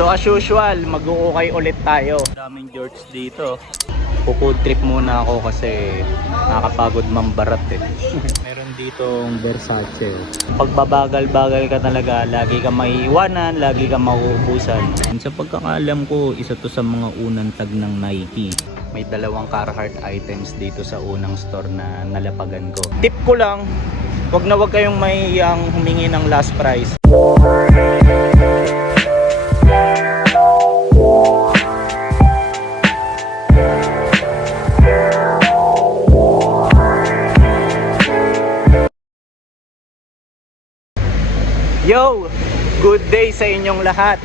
So as usual, mag-uukay ulit tayo. Daming George dito. Food trip muna ako kasi nakakapagod mambarat eh. Meron ditong Versace. Pagbabagal-bagal ka talaga, lagi ka maiiwanan, lagi ka mauubusan. Sa pagkakaalam ko, isa to sa mga unang tag ng Nike. May dalawang Carhartt items dito sa unang store na nalapagan ko. Tip ko lang, wag kayong mahihiyang humingi ng last price. Yo! Good day sa inyong lahat.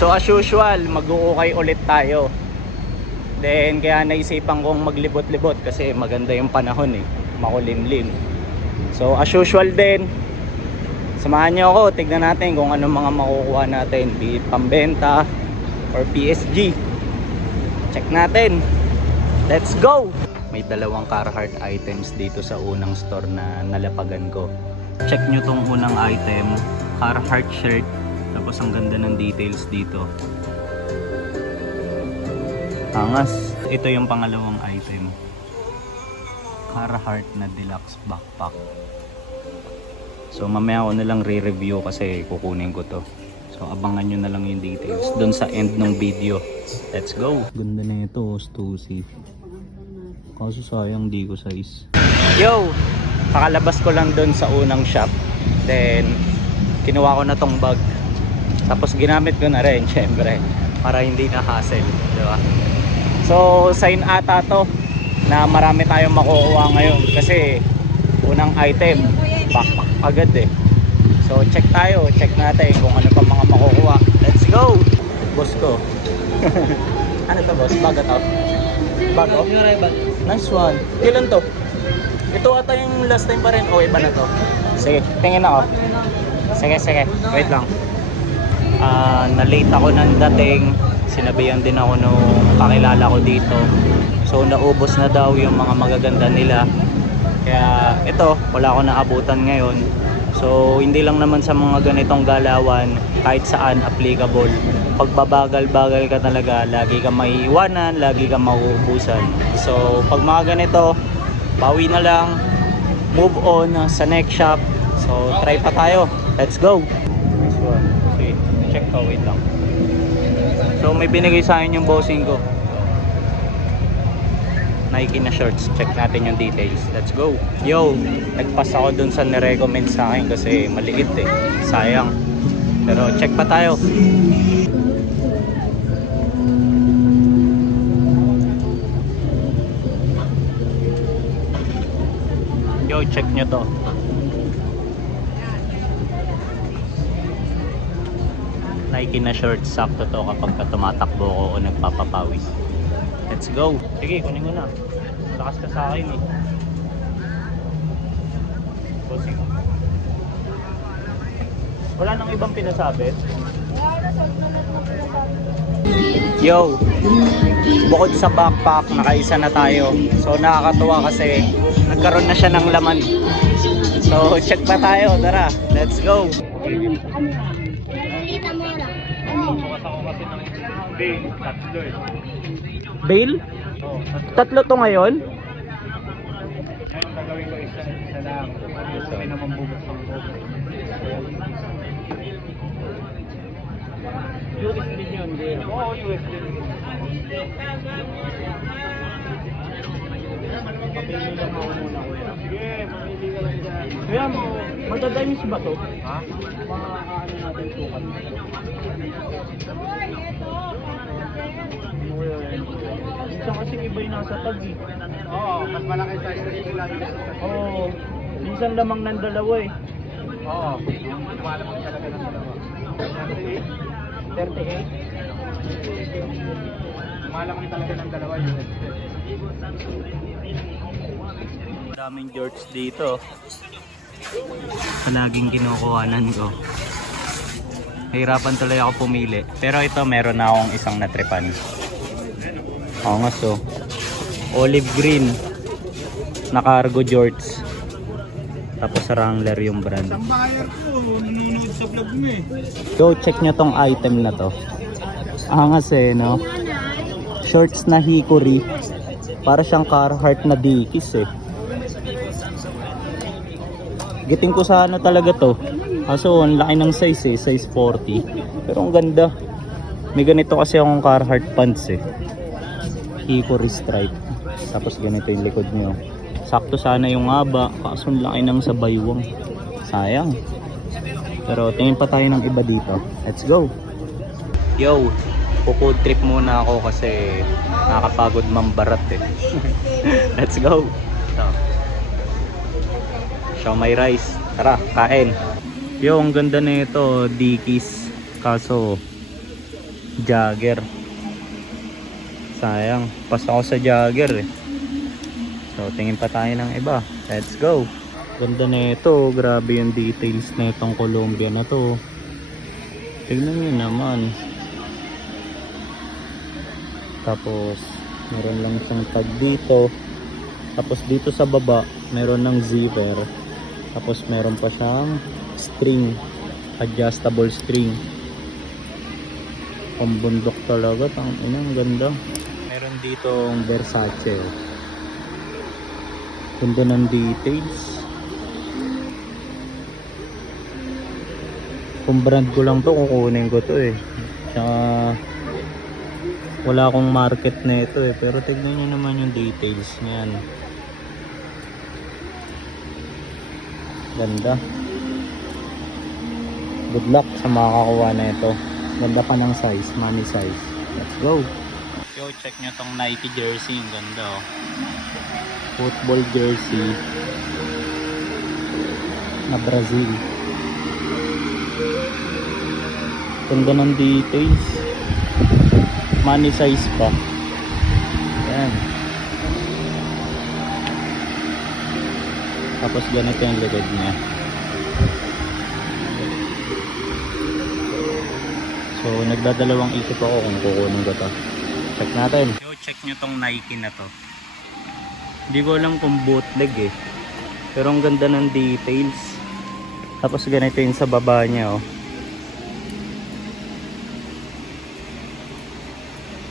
So as usual, mag-uukay ulit tayo. Then kaya naisipan kong maglibot-libot kasi maganda yung panahon eh. Makulimlim. So as usual din, samahan nyo ako, tignan natin kung ano mga makukuha natin, be it pambenta or PSG. Check natin. Let's go! May dalawang Carhartt items dito sa unang store na nalapagan ko. Check nyo tong unang item, Carhartt shirt. Tapos ang ganda ng details dito. Angas. Ito yung pangalawang item, Carhartt na deluxe backpack. So mamaya ko na lang re-review kasi kukunin ko to. So abangan nyo na lang yung details dun sa end ng video. Let's go! Ganda na ito, Stussy. Kaso sayang di ko size. Yo! Pakalabas ko lang dun sa unang shop. Then kinuha ko na tong bag. Tapos ginamit ko na rin syempre para hindi na hassle, di ba? So sign ata to na marami tayong makukuha ngayon kasi unang item backpack agad eh. So check tayo, check natin kung ano pa mga makukuha. Let's go! Boss ko. Ano to boss? Bago to? Bago? Nice one. Kailan to? Ito ata yung last time pa rin o iba na to? Sige, tingin ako. Sige, wait lang. Na-late ako ng dating. Sinabihan din ako nung kakilala ko dito. So naubos na daw yung mga magaganda nila. Kaya ito, wala ako naabutan ngayon. So hindi lang naman sa mga ganitong galawan, kahit saan applicable. Pagbabagal-bagal ka talaga, lagi ka maiiwanan, lagi ka mauubusan. So pag mga ganito, bawi na lang, move on sa next shop. So try pa tayo. Let's go! Nice one. Okay, check ko, wait lang. So may binigay sa akin yung bossing ko, Nike na shorts. Check natin yung details. Let's go! Yo! Nagpas ako dun sa nirecommend sa akin kasi maliit eh. Sayang. Pero check pa tayo. Yo, check nyo to. Nike na shorts, sakto to kapag tumatakbo ko o nagpapapawis. Let's go! Sige, kunin ko na. Lakas ka sa akin eh. Bossing. Wala nang ibang pinasabi? Yo! Bukod sa backpack, nakaisa na tayo. So nakakatuwa kasi nagkaroon na siya ng laman. So check pa tayo, tara, let's go! Bail, tatlo eh. Bail? Oo. Tatlo to ngayon? Ngayon gagawin ko isa lang. May naman bugas ng bugas. US din yun, Bail. Oo, US din. Papili lang ako muna, kuya. Sige, mamili ka lang dyan. Kuya, magdadimes ba to? Ha? Mga ano natin sukat. Minsan kasi iba yung nasa tag eh. Oo, mas malaki size na yung lagi nasa tag. Oo, minsan lamang ng dalawa eh. Oo, yung malamang talaga ng dalawa. 38? 38? Malamang talaga ng dalawa yun. Daming George dito. Palaging kinukuhanan ko. Hirapan tuloy ako pumili. Pero ito meron na akong isang natripan. Angas oh. Olive green na cargo jorts. Tapos Wrangler yung brand. Isang buyer ko, nanonood sa vlog mo eh. So check nyo tong item na to. Angas eh, no? Shorts na hickory. Para siyang Carhartt na Dickies eh. Giting ko sana talaga to. Kaso ang laki ng size eh, size 40. Pero ang ganda. May ganito kasi akong Carhartt pants eh. Hickory stripe. Tapos ganito yung likod nyo. Sakto sana yung haba. Kaso ang laki ng sa baywang. Sayang. Pero tingin pa tayo ng iba dito. Let's go. Yo, food trip muna ako kasi nakakapagod mambarat eh. Let's go. So, siomai rice. Tara, kain. Yo, ang ganda na ito. Dickies. Kaso jagger. Sayang. Pas ako sa jagger eh. So, tingin pa tayo ng iba. Let's go. Ganda na ito. Grabe yung details na itong Columbia na to. Tignan nyo naman. Tapos, meron lang siyang tag dito. Tapos dito sa baba, meron ng zipper. Tapos meron pa siyang string. Adjustable string. Pambundok talaga. Ang ganda. Meron dito ang Versace. Ganda ng details. Kung brand ko lang to, kukunin ko to eh. Tsaka wala akong market na ito eh. Pero tignan nyo naman yung details niyan. Ganda. Good luck sa makakakuha na ito. Ganda pa ng size, money size. Let's go. Yo, check nyo tong Nike jersey. Ang ganda oh. Football jersey na Brazil. Ganda ng details. Money size pa. Yan. Tapos ganito yung likod niya. So nagdadalawang isip ako kung kukunin ko to. Check natin. Yo, check nyo tong Nike na to. Hindi ko alam kung bootleg eh. Pero ang ganda ng details. Tapos ganito yung sa baba niya oh.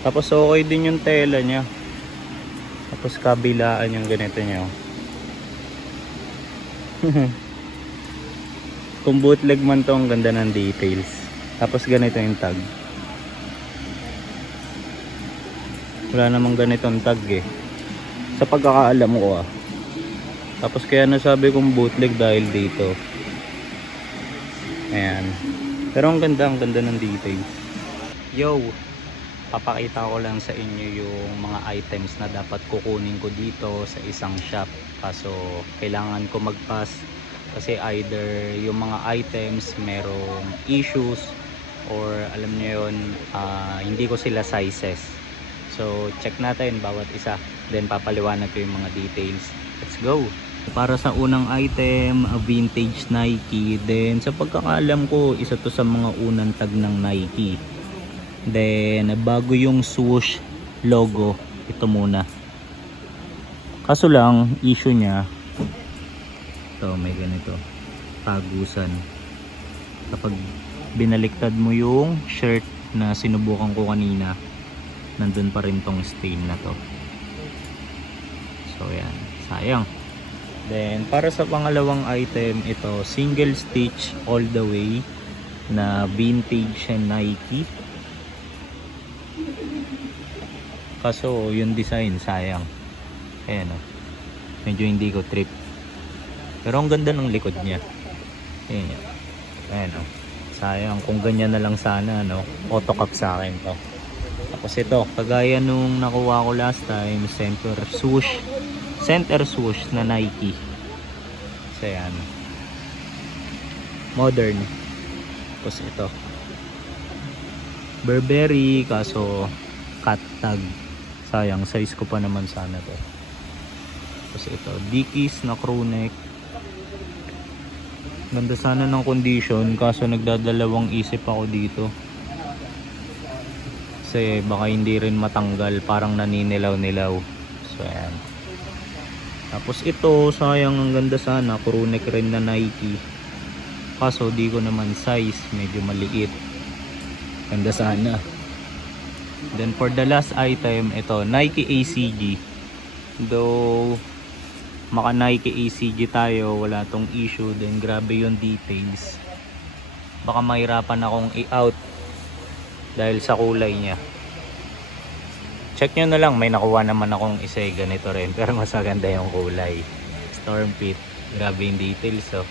Tapos okay din yung tela niya. Tapos kabilaan yung ganito niya oh. Kung bootleg man to, ang ganda ng details. Tapos ganito yung tag. Wala namang ganitong tag eh. Sa pagkakaalam ko ah. Tapos kaya nasabi kong bootleg dahil dito. Ayan. Pero ang ganda ng details. Yo, papakita ko lang sa inyo yung mga items na dapat kukunin ko dito sa isang shop. Kaso kailangan ko mag-pass kasi either yung mga items merong issues or alam nyo yun, hindi ko sila sizes. So check natin bawat isa, then papaliwanag ko yung mga details. Let's go. Para sa unang item, a vintage Nike. Then sa pagkakaalam ko, isa to sa mga unang tag ng Nike. Then bago yung swoosh logo, ito muna. Kaso lang issue niya, ito may ganito, tagusan. Kapag binaliktad mo yung shirt na sinubukan ko kanina, nandun pa rin tong stain na to. So yan, sayang. Then para sa pangalawang item, ito single stitch all the way na vintage Nike. Kaso yung design sayang. Ayan o, medyo hindi ko trip. Pero ang ganda ng likod niya. Ayan o, sayang kung ganyan na lang sana no, auto cap sa akin to. Tapos ito, kagaya nung nakuha ko last time, center swoosh na Nike. So yan, modern. Tapos ito Burberry, kaso cut tag. Sayang, size ko pa naman sana to. Tapos ito Dickies na crew neck. Ganda sana ng condition, kaso nagdadalawang isip ako dito kasi baka hindi rin matanggal, parang naninilaw-nilaw. So ayan. Tapos ito, sayang, ang ganda sana, crew neck rin na Nike. Kaso di ko naman size, medyo maliit. Ganda sana. Then for the last item, ito Nike ACG. Though maka Nike ACG tayo, wala tong issue. Then grabe yung details. Baka mahirapan akong i-out dahil sa kulay niya. Check nyo na lang, may nakuha naman akong isa ganito rin, pero mas maganda yung kulay. Storm Pit, grabe yung details. So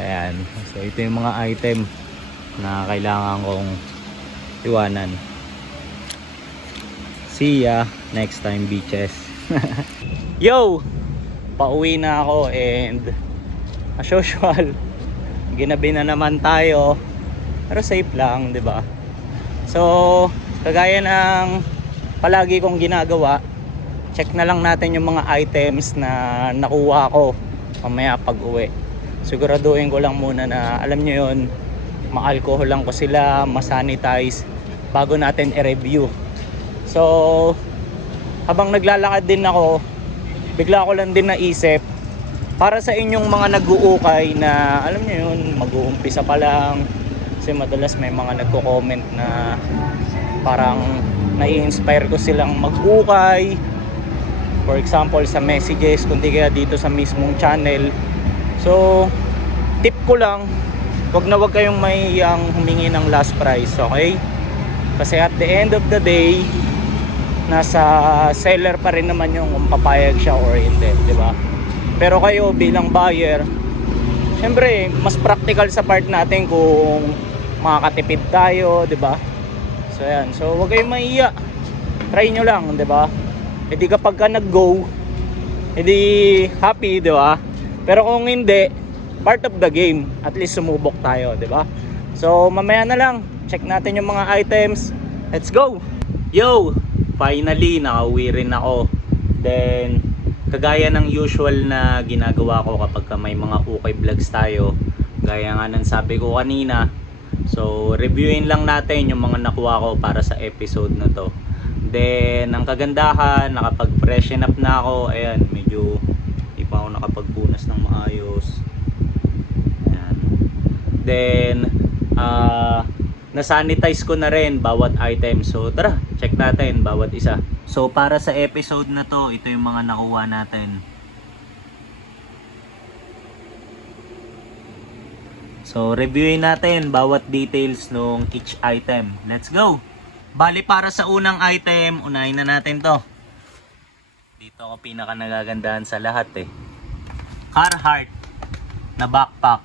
ayan, so ito yung mga item na kailangan kong iwanan. See ya next time, bitches. Yo, pauwi na ako, and as usual, ginabi na naman tayo, pero safe lang, di ba? So kagaya ng palagi kong ginagawa, check na lang natin yung mga items na nakuha ko mamaya pag uwi. Siguraduhin ko lang muna na, alam nyo yun, ma-alcohol lang ko sila, ma-sanitize bago natin i-review. So habang naglalakad din ako, bigla ko lang din naisip, para sa inyong mga nag-uukay na, alam nyo yun, mag-uumpisa pa lang, kasi madalas may mga nagko-comment na parang nai-inspire ko silang mag-ukay, for example sa messages, kundi kaya dito sa mismong channel. So tip ko lang, wag na wag kayong mahihiyang humingi ng last price, okay? Kasi at the end of the day, nasa seller pa rin naman yung kung papayag siya or hindi, di ba? Pero kayo bilang buyer, syempre mas practical sa part natin kung makakatipid tayo, di ba? So ayan, so huwag kayong mahiya. Try nyo lang, 'di ba? E di kapag ka nag-go, edi happy, 'di ba? Pero kung hindi, part of the game, at least sumubok tayo, 'di ba? So mamaya na lang, check natin yung mga items. Let's go. Yo, finally nakauwi rin ako. Then kagaya ng usual na ginagawa ko kapag ka may mga ukay vlogs tayo, gaya nga ng sabi ko kanina, so reviewin lang natin yung mga nakuha ko para sa episode na to. Then ang kagandahan, nakapag-freshen up na ako. Ayan, medyo hindi pa ako nakapagpunas ng maayos. Ayan. Then nasanitize ko na rin bawat item. So tara, check natin bawat isa. So para sa episode na to, ito yung mga nakuha natin. So reviewin natin bawat details ng each item. Let's go! Bali para sa unang item, unahin na natin to. Dito ako pinaka nagagandahan sa lahat Carhartt na backpack.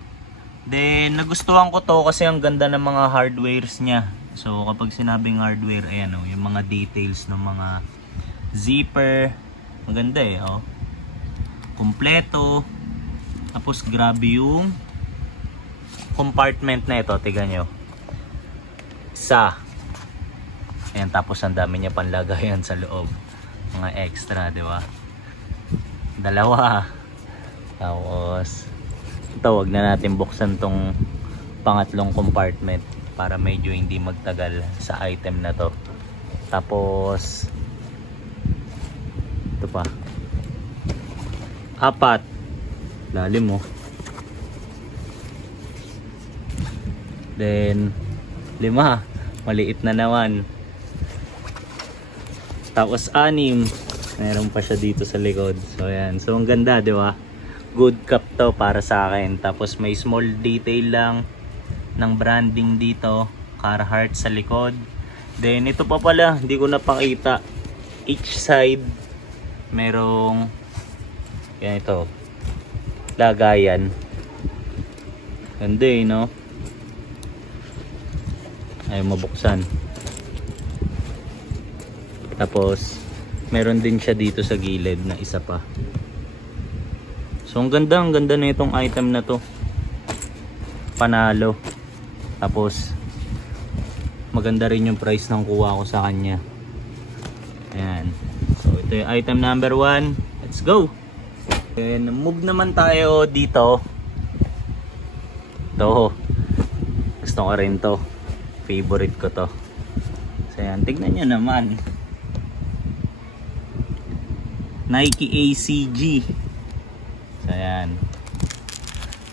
Then nagustuhan ko to kasi ang ganda ng mga hardwares niya. So kapag sinabing hardware, ayan yung mga details ng mga zipper. Maganda kumpleto. Tapos grabe yung compartment na ito, tignan nyo. Isa. Ayan, tapos ang dami niya panlagayan sa loob. Mga extra, di ba? Dalawa. Tapos ito, wag na natin buksan tong pangatlong compartment para medyo hindi magtagal sa item na to. Tapos ito pa. 4. Lalim Then 5. Maliit na naman. Tapos 6. Meron pa siya dito sa likod. So ayan. So ang ganda, di ba? Good cup to para sa akin. Tapos may small detail lang ng branding dito. Carhartt sa likod. Then ito pa pala, hindi ko napakita. Each side merong yan ito. Lagayan. Ganda no? Ayaw mabuksan. Tapos meron din siya dito sa gilid na isa pa. So ang ganda na itong item na to. Panalo. Tapos maganda rin yung price ng kuha ko sa kanya. Ayan. So ito yung item number 1. Let's go. And move naman tayo dito. Ito. Gusto ko rin to. Favorite ko to. So ayan, tignan nyo naman. Nike ACG. So ayan.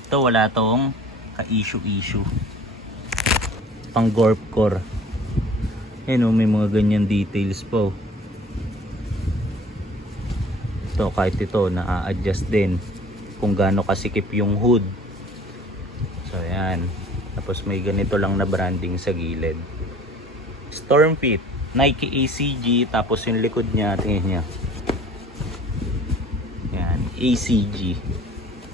Ito wala tong ka-issue. Pang Gorp Core. Ayan o, may mga ganyan details po. Ito kahit ito na-adjust din kung gaano kasikip yung hood. So ayan. Tapos may ganito lang na branding sa gilid. Stormfit, Nike ACG, tapos yung likod niya, tingnan niya. Yan, ACG.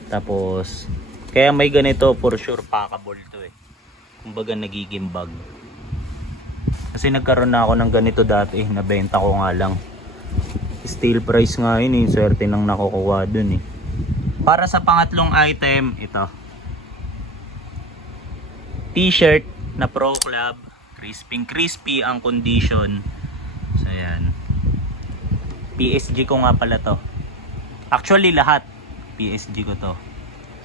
Tapos kaya may ganito, for sure packable to eh. Kumbaga nagiging bag. Kasi nagkaroon na ako ng ganito dati, nabenta ko nga lang. Steel price nga yun eh, swerte nang nakukuha dun eh. Para sa pangatlong item, ito. T-shirt na Pro Club, crispy ang condition. So ayan. PSG ko nga pala to. Actually lahat PSG ko to.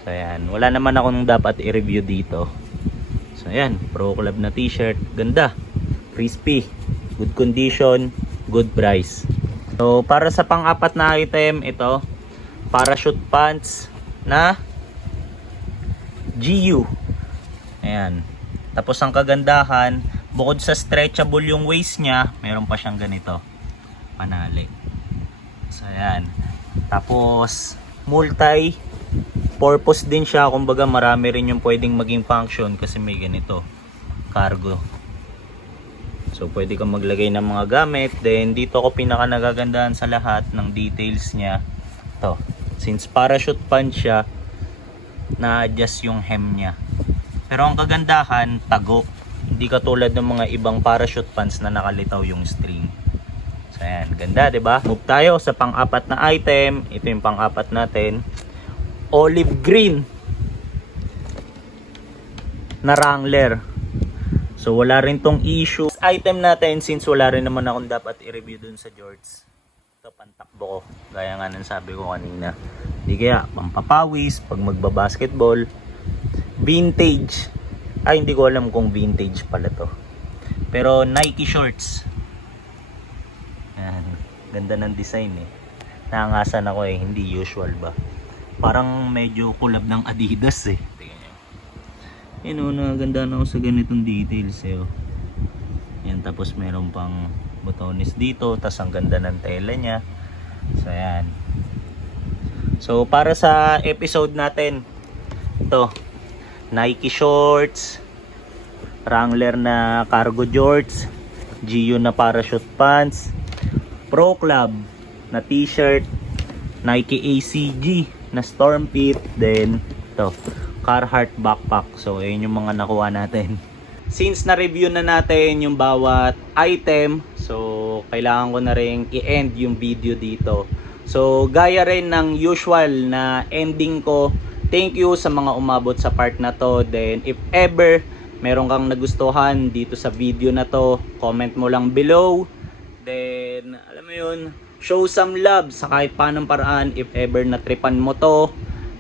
So ayan, wala naman akong dapat i-review dito. So ayan, Pro Club na t-shirt, ganda. Crispy, good condition, good price. So para sa pang-apat na item, ito, parachute pants na GU. Ayan. Tapos ang kagandahan, bukod sa stretchable yung waist niya, meron pa siyang ganito. Panali. So ayan. Tapos multi-purpose din siya. Kumbaga marami rin yung pwedeng maging function kasi may ganito. Cargo. So pwede kang maglagay ng mga gamit. Then dito ako pinaka nagagandahan sa lahat ng details niya. To. Since parachute pants siya, na-adjust yung hem niya. Pero ang kagandahan, tago. Hindi katulad ng mga ibang parachute pants na nakalitaw yung string. So ayan, ganda 'di ba? Move tayo sa pang-apat na item. Ito yung pang-apat natin. Olive green na Wrangler. So wala rin tong issue. Item natin, since wala rin naman akong dapat i-review dun sa shorts. Ito pantakbo ko. Gaya nga ng sabi ko kanina. Hindi kaya pampapawis pag magbabasketball. Vintage. Ay, hindi ko alam kung vintage pala to. Pero Nike shorts. Yan. Ganda ng design eh. Naangasan ako eh. Hindi usual ba? Parang medyo collab ng Adidas eh. Tingnan nyo. Yan o, naganda na ako sa ganitong details eh. Yan, tapos meron pang botones dito. Tapos ang ganda ng tela niya. So yan. So para sa episode natin, ito. Nike shorts, Wrangler na cargo shorts, GU na parachute pants, Pro Club na t-shirt, Nike ACG na Stormfit, then ito, Carhartt backpack. So ayun yung mga nakuha natin. Since na-review na natin yung bawat item, so kailangan ko na rin i-end yung video dito. So gaya rin ng usual na ending ko, thank you sa mga umabot sa part na to. Then if ever meron kang nagustuhan dito sa video na to, comment mo lang below. Then alam mo yun, show some love sa kahit paanong paraan if ever natripan mo to.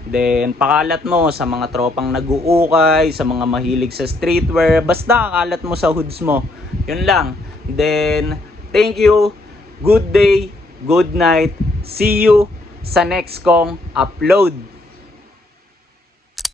Then pakalat mo sa mga tropang nag-uukay, sa mga mahilig sa streetwear, basta kalat mo sa hoods mo. Yun lang. Then thank you, good day, good night, see you sa next kong upload.